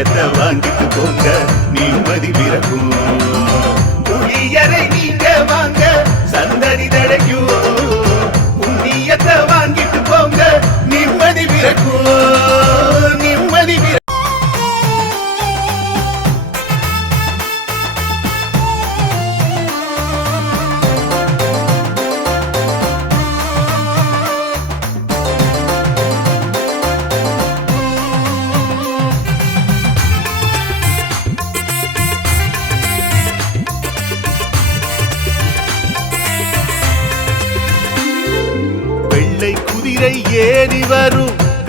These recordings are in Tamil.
எதை வாங்கிட்டு போங்க நிம்மதி பிறக்கும். புளியரை நீங்க வாங்க சந்தடி தடைக்கும் புண்ணியத்தை வாங்கிட்டு போங்க நிம்மதி பிறக்கும்.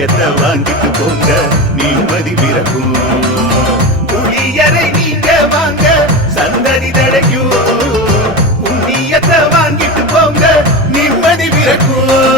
புளியத்தை வாங்கிட்டு போங்க நிம்மதி பிறக்கும் புளியரை நீங்க வாங்க சந்ததி தழைக்கும். புண்ணியத்தை வாங்கிட்டு போங்க நிம்மதி பிறக்கும்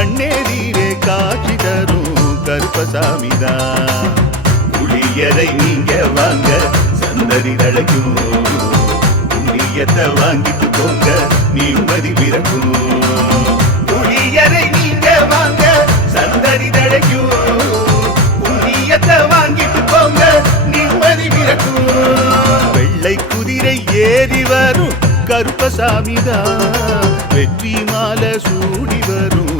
கண்ணெதிரே காட்சி தரும் கருப்பசாமிதா. புளியரை நீங்க வாங்க சந்ததி தழைக்கும் புளியத்தை வாங்கிட்டு போங்க நிம்மதி பிறக்கும். புளியரை நீங்க வாங்க சந்ததி தழைக்கும் புண்ணியத்தை வாங்கிட்டு போங்க நிம்மதி பிறக்கும். வெள்ளை குதிரை ஏறி வரும் கருப்பசாமிதா. வெற்றி மாலை சூடி வரும்